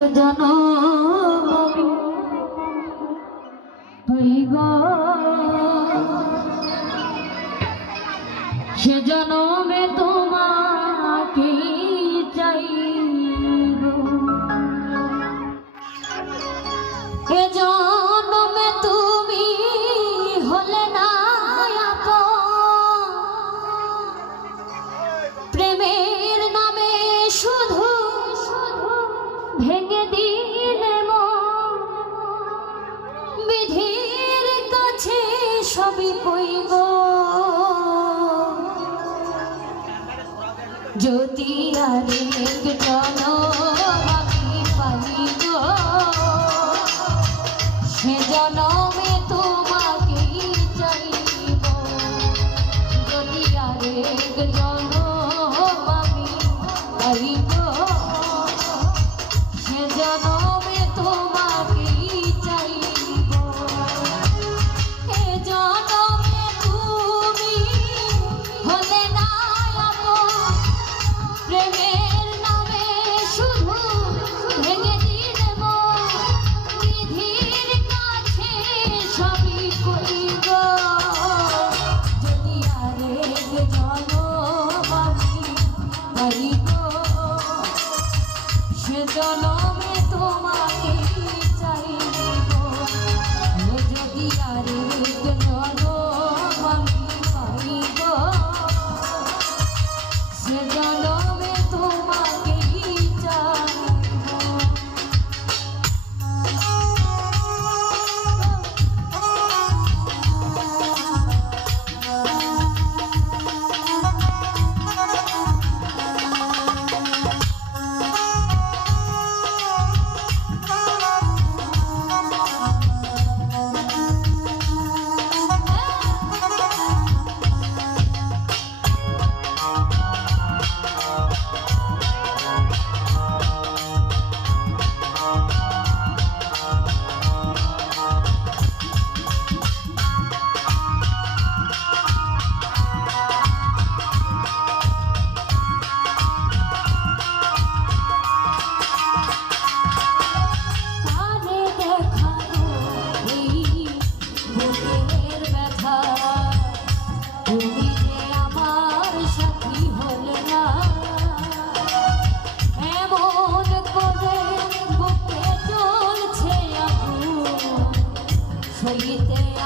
সে জনমে তোমাকে চাইব, এ জনমে তুমি হলে না আপন, প্রেমের নামে শুধু ভেঙে দিলে মন, বিধির কাছে সবই কইব, যদি আরেক জনম আমি পাইব, সে জনমে তোমাকেই চাইব, যদি আরেক জনম আমি পাইব, সে জনমে তোমাকেই চাইব, এ জনমে তুমি হলে না প্রেমের নামে শুধু ভেঙে দিলে মন, বিধির কাছে সবই কইব, যদি আরেক জনম আমি পাইব, সে জনমে তোমাকে চাইব, যদি আরেক জনম আমি পাইব, সে জনমে তোমাকেই চাইব। সইতে